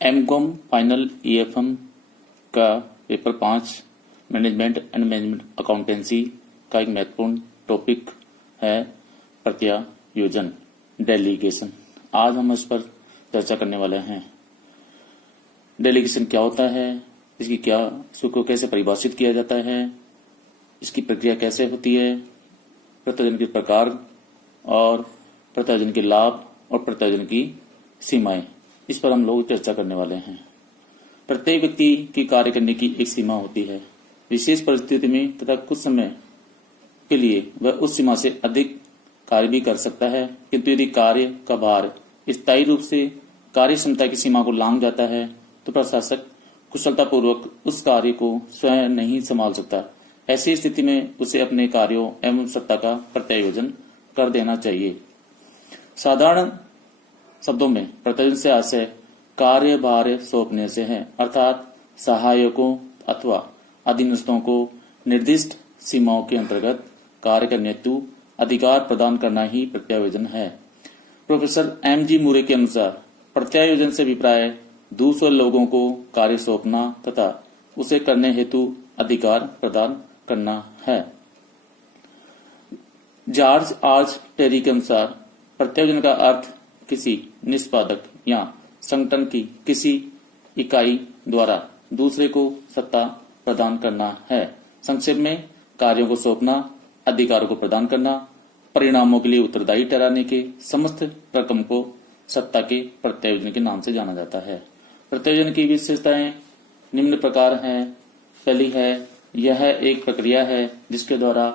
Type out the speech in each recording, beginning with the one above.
MCom final EFM का paper 5 management and management accountancy का एक महत्वपूर्ण टॉपिक है प्रत्यायोजन, डेलीगेशन। आज हम इस पर चर्चा करने वाले हैं। डेलीगेशन क्या होता है, इसको कैसे परिभाषित किया जाता है, इसकी प्रक्रिया कैसे होती है, प्रत्यायोजन के प्रकार और प्रत्यायोजन के लाभ और प्रत्यायोजन की सीमाएं, इस पर हम लोग चर्चा करने वाले हैं। प्रत्येक व्यक्ति की कार्य करने की एक सीमा होती है। विशेष परिस्थिति में तथा कुछ समय के लिए वह उस सीमा से अधिक कार्य भी कर सकता है, किंतु यदि कार्य का भार स्थायी रूप से कार्य क्षमता की सीमा को लांघ जाता है तो प्रशासक कुशलतापूर्वक उस कार्य को स्वयं नहीं संभाल सकता। ऐसी स्थिति में उसे अपने कार्यों एवं सत्ता का प्रत्यायोजन कर देना चाहिए। साधारण शब्दों में प्रत्यायोजन से आशय कार्यभार सौंपने से है, अर्थात सहायकों अथवा अधीनस्थों को निर्दिष्ट सीमाओं के अंतर्गत कार्य करने हेतु अधिकार प्रदान करना ही प्रत्यायोजन है। Professor MG. मूरे के अनुसार प्रत्यायोजन से अभिप्राय दूसरे लोगों को कार्य सौंपना तथा उसे करने हेतु अधिकार प्रदान करना है। George R. टेरी के अनुसार प्रत्यायोजन का अर्थ किसी निष्पादक या संगठन की किसी इकाई द्वारा दूसरे को सत्ता प्रदान करना है। संक्षेप में कार्यों को सौंपना, अधिकारों को प्रदान करना, परिणामों के लिए उत्तरदायी ठहराने के समस्त रकम को सत्ता के प्रत्यायोजन के नाम से जाना जाता है। प्रत्यायोजन की विशेषताएं निम्न प्रकार हैं। पहली है, यह एक प्रक्रिया है जिसके द्वारा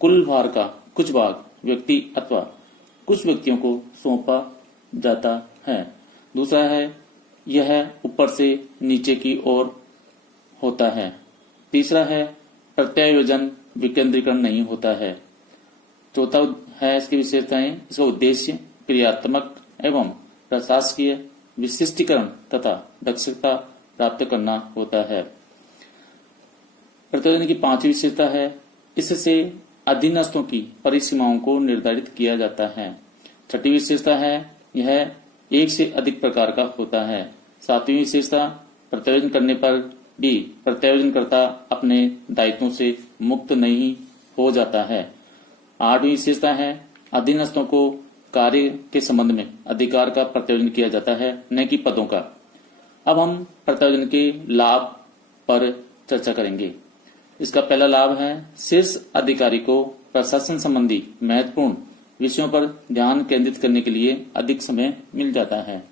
कुल भार का कुछ भाग व्यक्ति अथवा कुछ व्यक्तियों को सौंपा जाता है। दूसरा है, यह ऊपर से नीचे की ओर होता है। तीसरा है, प्रत्यायोजन विकेंद्रीकरण नहीं होता है। चौथा है इसकी विशेषताएं, इसका उद्देश्य क्रियात्मक एवं प्रशासकीय विशिष्टीकरण तथा दक्षता प्राप्त करना होता है। प्रत्यायोजन की पांचवी विशेषता है, इससे अधीनस्थों की परिसीमाओं को निर्धारित किया जाता है। छठी विशेषता है, यह एक से अधिक प्रकार का होता है। सातवीं विशेषता, प्रत्यायोजन करने पर भी प्रत्यायोजनकर्ता अपने दायित्वों से मुक्त नहीं हो जाता है। आठवीं विशेषता है, अधीनस्थों को कार्य के संबंध में अधिकार का प्रत्यायोजन किया जाता है, न कि पदों का। अब हम प्रत्यायोजन के लाभ पर चर्चा करेंगे। इसका पहला लाभ है, शीर्ष अधिकारी को प्रशासन संबंधी महत्वपूर्ण विषयों पर ध्यान केंद्रित करने के लिए अधिक समय मिल जाता है।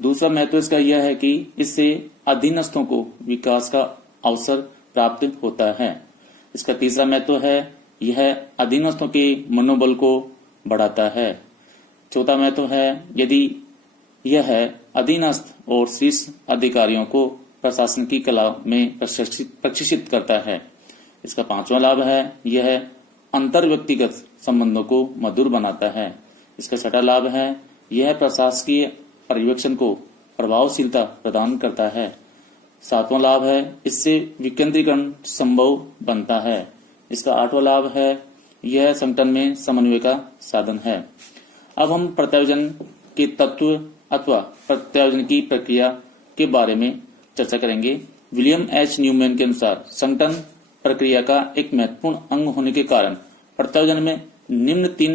दूसरा महत्व इसका यह है कि इससे अधीनस्थों को विकास का अवसर प्राप्त होता है। इसका तीसरा महत्व है, यह अधीनस्थों के मनोबल को बढ़ाता है। चौथा महत्व है, यदि यह अधीनस्थ और शीर्ष अधिकारियों को प्रशासन की कला में प्रशिक्षित करता है। इसका पांचवा लाभ है, यह अंतर व्यक्तिगत संबंधों को मधुर बनाता है। इसका छठा लाभ है, यह प्रशासकीय पर्यवेक्षण को प्रभावशीलता प्रदान करता है। सातवां लाभ है, इससे विकेंद्रीकरण संभव बनता है। इसका आठवां लाभ है, यह संगठन में समन्वय का साधन है। अब हम प्रत्यायोजन के तत्व अथवा प्रत्यायोजन की प्रक्रिया के बारे में चर्चा करेंगे। William H. न्यूमैन के अनुसार संगठन प्रक्रिया का एक महत्वपूर्ण अंग होने के कारण प्रत्यायोजन में निम्न तीन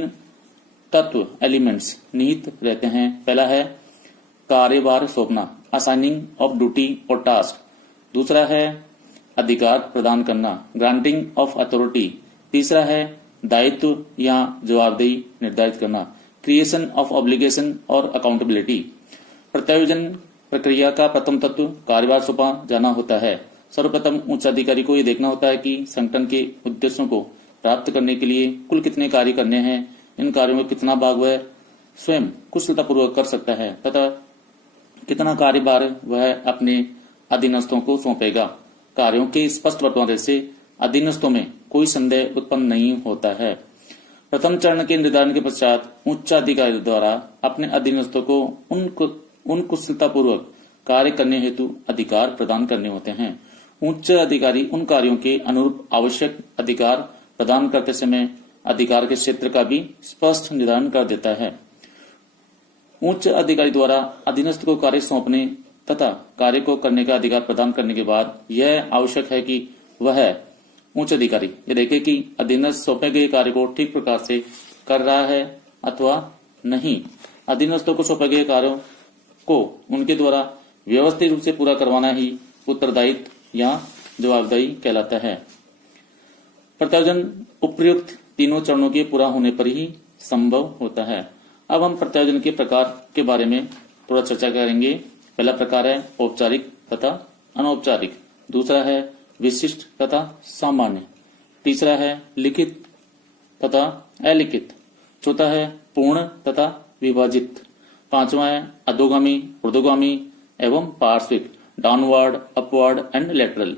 तत्व एलिमेंट्स निहित रहते हैं। पहला है कार्यभार सौंपना, असाइनिंग ऑफ ड्यूटी और टास्क। दूसरा है अधिकार प्रदान करना, ग्रांटिंग ऑफ अथॉरिटी। तीसरा है दायित्व या जवाबदेही निर्धारित करना, क्रिएशन ऑफ ऑब्लिगेशन और अकाउंटेबिलिटी। प्रत्यायोजन प्रक्रिया का प्रथम तत्व कार्यभार सौंपा जाना होता है। सर्वप्रथम उच्चाधिकारी को यह देखना होता है कि संगठन के उद्देश्यों को प्राप्त करने के लिए कुल कितने कार्य करने हैं, इन कार्यों में कितना भाग वह स्वयं कुशलतापूर्वक कर सकता है तथा कितना कार्यभार वह अपने अधीनस्थों को सौंपेगा। कार्यों के स्पष्ट बंटवारे से अधीनस्थों में कोई संदेह उत्पन्न नहीं होता है। प्रथम चरण के निर्धारण के पश्चात उच्चाधिकारी द्वारा अपने अधीनस्थों को उन कुशलतापूर्वक कार्य करने हेतु अधिकार प्रदान करने होते हैं। उच्च अधिकारी उन कार्यों के अनुरूप आवश्यक अधिकार प्रदान करते समय अधिकार के क्षेत्र का भी स्पष्ट निर्धारण कर देता है। उच्च अधिकारी द्वारा अधीनस्थ को कार्य सौंपने तथा कार्य को करने का अधिकार प्रदान करने के बाद यह आवश्यक है कि वह उच्च अधिकारी ये देखे कि अधीनस्थ सौंपे गए कार्य को ठीक प्रकार से कर रहा है अथवा नहीं। अधीनस्थों को सौंपे गए कार्यों को उनके द्वारा व्यवस्थित रूप से पूरा करवाना ही उत्तरदायित्व या जवाबदेही कहलाता है। प्रत्यायोजन उपर्युक्त तीनों चरणों के पूरा होने पर ही संभव होता है। अब हम प्रत्यायोजन के प्रकार के बारे में थोड़ा चर्चा करेंगे। पहला प्रकार है औपचारिक तथा अनौपचारिक, दूसरा है विशिष्ट तथा सामान्य, तीसरा है लिखित तथा अलिखित, चौथा है पूर्ण तथा विभाजित, पांचवा है अधोगामी, ऊर्ध्वगामी एवं पार्श्विक, डाउनवर्ड, अपवर्ड एंड लेटरल,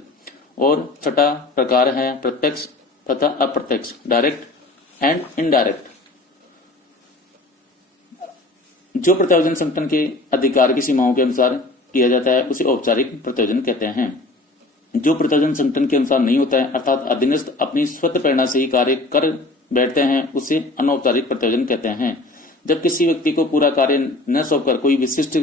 और छठा प्रकार है प्रत्यक्ष तथा अप्रत्यक्ष, डायरेक्ट एंड इनडायरेक्ट। जो प्रत्यायोजन संगठन के अधिकार की सीमाओं के अनुसार किया जाता है उसे औपचारिक प्रत्यायोजन कहते हैं। जो प्रत्यायोजन संगठन के अनुसार नहीं होता है अर्थात अधीनस्थ अपनी स्वतः प्रेरणा से ही कार्य कर बैठते हैं उसे अनौपचारिक प्रत्यायोजन कहते हैं। जब किसी व्यक्ति को पूरा कार्य न सौंपकर कोई विशिष्ट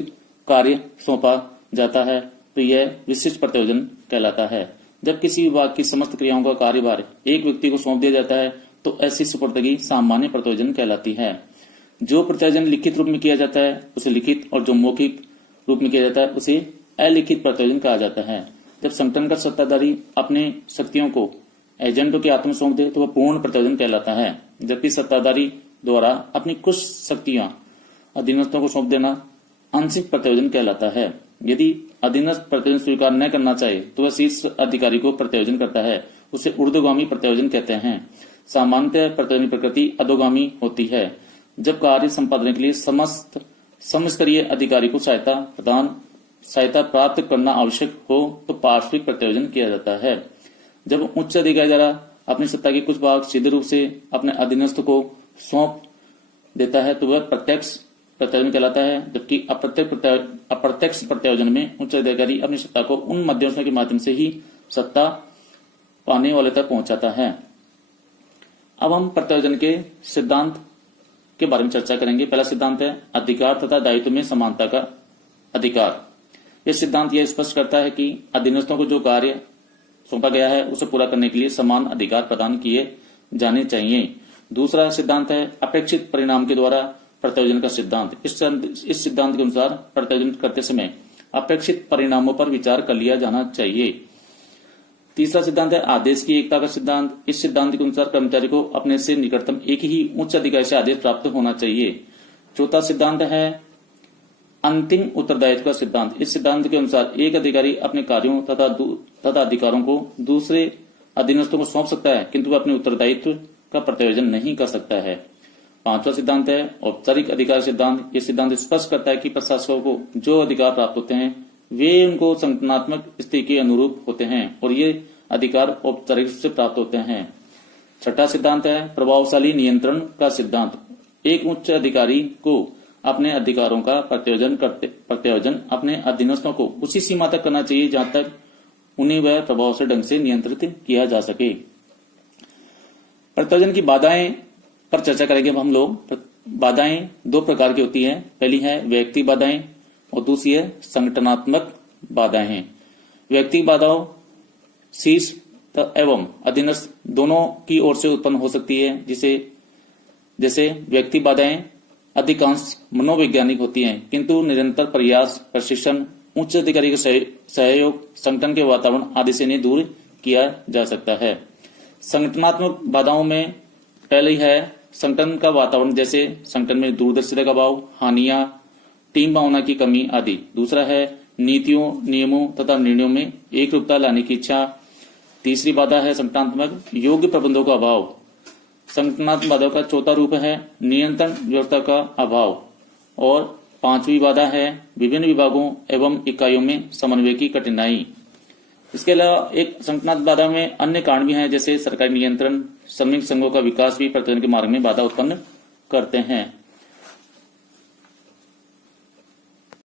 कार्य सौंपा जाता है तो यह विशिष्ट प्रत्यायोजन कहलाता है। जब किसी विभाग की समस्त क्रियाओं का कार्यभार एक व्यक्ति को सौंप दिया जाता है तो ऐसी सुपुर्दगी सामान्य प्रत्यायोजन कहलाती है। जो प्रत्यायोजन लिखित रूप में किया जाता है उसे लिखित और जो मौखिक रूप में किया जाता है उसे अलिखित प्रत्यायोजन कहा जाता है। जब संगठन का सत्ताधारी अपने शक्तियों को एजेंटों के हाथ में सौंप दे तो वह पूर्ण प्रत्यायोजन कहलाता है, जबकि सत्ताधारी द्वारा अपनी कुछ शक्तियां अधीनस्थों को सौंप देना आंशिक प्रत्यायोजन कहलाता है। यदि अधीनस्थ प्रत्यायोजन स्वीकार न करना चाहे तो वह शीर्ष अधिकारी को प्रत्यायोजन करता है, उसे ऊर्ध्वगामी प्रत्यायोजन कहते हैं। सामान्यतः प्रत्यायोजन प्रकृति अधोगामी होती है। जब कार्य संपादन के लिए समस्त समस्तरीय अधिकारी को सहायता प्राप्त करना आवश्यक हो तो पार्श्विक प्रत्यायोजन किया जाता है। जब उच्च अधिकारी द्वारा अपनी सत्ता के कुछ भाग सीधे रूप से अपने अधीनस्थ को सौंप देता है तो वह प्रत्यक्ष प्रत्यायोजन कहलाता है, जबकि अप्रत्यक्ष प्रत्यायोजन में उच्च अधिकारी अपनी सत्ता को उन मध्यस्थों के माध्यम से ही सत्ता पाने वाले तक पहुंचाता है। अब हम प्रत्यायोजन के सिद्धांत के बारे में चर्चा करेंगे। पहला सिद्धांत है अधिकार तथा दायित्व में समानता का अधिकार। यह सिद्धांत यह स्पष्ट करता है कि अधीनस्थों को जो कार्य सौंपा गया है उसे पूरा करने के लिए समान अधिकार प्रदान किए जाने चाहिए। दूसरा सिद्धांत है अपेक्षित परिणाम के द्वारा प्रत्यायोजन का सिद्धांत। इस सिद्धांत के अनुसार प्रत्यायोजन करते समय अपेक्षित परिणामों पर विचार कर लिया जाना चाहिए। तीसरा सिद्धांत है आदेश की एकता का सिद्धांत। इस सिद्धांत के अनुसार कर्मचारी को अपने से निकटतम एक ही उच्च अधिकारी से आदेश प्राप्त होना चाहिए। चौथा सिद्धांत है अंतिम उत्तरदायित्व का सिद्धांत। इस सिद्धांत के अनुसार एक अधिकारी अपने कार्यों तथा अधिकारों को दूसरे अधीनस्थों को सौंप सकता है किंतु वह अपने उत्तरदायित्व का प्रत्यायोजन नहीं कर सकता है। पांचवा सिद्धांत है औपचारिक अधिकार सिद्धांत। यह सिद्धांत स्पष्ट करता है कि प्रशासकों को जो अधिकार प्राप्त होते हैं वे उनको संगठनात्मक स्थिति के अनुरूप होते हैं और ये अधिकार औपचारिक रूप से प्राप्त होते हैं। छठा सिद्धांत है प्रभावशाली नियंत्रण का सिद्धांत। एक उच्च अधिकारी को अपने अधिकारों का प्रत्यायोजन अपने अधीनस्थों को उसी सीमा तक करना चाहिए जहां तक उन्हें वह प्रभाव से ढंग से नियंत्रित किया जा सके। प्रत्यायोजन की बाधाएं पर चर्चा करेंगे हम लोग। बाधाएं दो प्रकार की होती हैं। पहली है व्यक्तिगत बाधाएं और दूसरी है संगठनात्मक बाधाएं। व्यक्तिगत बाधाओं शीर्ष एवं अधीनस्थ दोनों की ओर से उत्पन्न हो सकती है, जैसे व्यक्तिगत बाधाएं अधिकांश मनोवैज्ञानिक होती हैं किंतु निरंतर प्रयास, प्रशिक्षण, उच्च अधिकारी के सहयोग, संगठन के वातावरण आदि से इन्हें दूर किया जा सकता है। संगठनात्मक बाधाओं में पहली है संगठन का वातावरण, जैसे संगठन में दूरदर्शिता का अभाव, हानियां, टीम भावना की कमी आदि। दूसरा है नीतियों, नियमों तथा निर्णयों में एक रूपता लाने की इच्छा। तीसरी बाधा है संगठनात्मक योग्य प्रबंधों का अभाव। संगठनात्मक बाधा का चौथा रूप है नियंत्रण व्यवस्था का अभाव। और पांचवी बाधा है विभिन्न विभागों एवं इकाइयों में समन्वय की कठिनाई। इसके अलावा एक संगठनात्मक बाधा में अन्य कारण भी हैं, जैसे सरकारी नियंत्रण, श्रमिक संघों का विकास भी प्रत्यायोजन के मार्ग में बाधा उत्पन्न करते हैं।